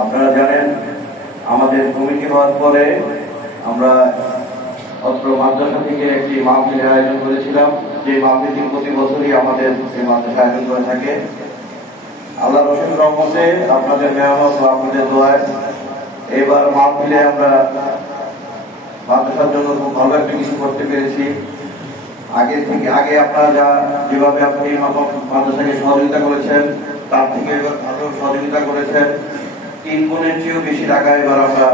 আপনারা জানেন, আমাদের কমিটি হওয়ার পরে আমরা অত্র মাদ্রাসা থেকে একটি মাহফিলের আয়োজন করেছিলাম। যে মাহফিলটি প্রতি বছরই আমাদের এই মাদ্রাসা আয়োজন করে থাকে। আল্লাহ রসুল রহমতে আপনাদের মেহনত ও আপনাদের দোয়ায় এবার মাহফিলে আমরা মাদ্রাসার জন্য খুব ভালো একটা কিছু করতে পেরেছি। আগে থেকে, আগে আপনারা যা, যেভাবে আপনি মাদ্রাসাকে সহযোগিতা করেছেন, তার থেকে এবার ভালো সহযোগিতা করেছেন। তিন গুণের চেয়েও বেশি টাকা এবার আমরা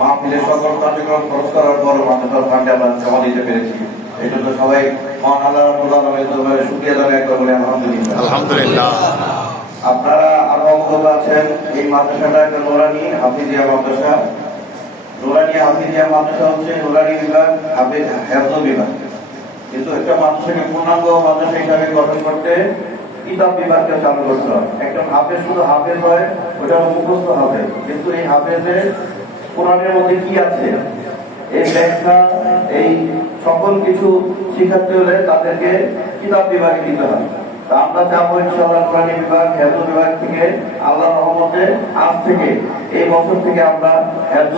মাহফিলের সকল কার্যক্রম খরচ করার পর মাদ্রাসার ফান্ডে আমরা জমা দিতে পেরেছি। এই জন্য সবাই মহান আল্লাহ রাবুল্লাহ আলমের দরবারে শুক্রিয়া জানাই বলে আলহামদুলিল্লাহ। আলহামদুলিল্লাহ। আপনারা আরও অবগত আছেন এই মাদ্রাসাটা একটা নোরানি হাফিজিয়া মাদ্রাসা। নোরানি হাফিজিয়া মাদ্রাসা হচ্ছে নোরানি বিভাগ হাফিজ হেফজ বিভাগ। কিন্তু একটা মাদ্রাসাকে পূর্ণাঙ্গ মাদ্রাসা হিসাবে গঠন করতে কিতাব বিভাগকে চালু করতে হবে। একজন হাফেজ, শুধু হাফেজ হয় ওটা মুখস্থ হবে। কিন্তু এই হাফেজে কোরআনের মধ্যে কি আছে? এই ব্যাখ্যা, এই সকল কিছু শিখাতে হলে তাদেরকে কিতাব বিভাগে দিতে হয় তা আমরা চাবো ইনশাআল্লাহ কোরআনী বিভাগ হেফজ বিভাগ থেকে আল্লাহ রহমতে আজ থেকে, এই বছর থেকে আমরা হেফজ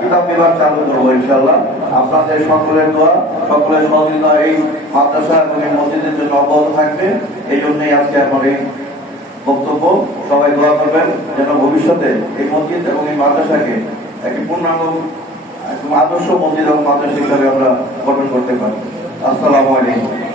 কিতাব বিভাগ চালু করব ইনশাআল্লাহ। আপনাদের সকলের দোয়া, সকলের সহযোগিতা এই মাদ্রাসা এবং এই মসজিদের জন্য অব্যাহত থাকবে। এই জন্যই আজকে আমার এই বক্তব্য। সবাই দোয়া করবেন যেন ভবিষ্যতে এই মসজিদ এবং এই মাদ্রাসাকে একটি পূর্ণাঙ্গ আদর্শ মসজিদ এবং মাদ্রাসা হিসাবে আমরা গঠন করতে পারি। আসসালামু আলাইকুম।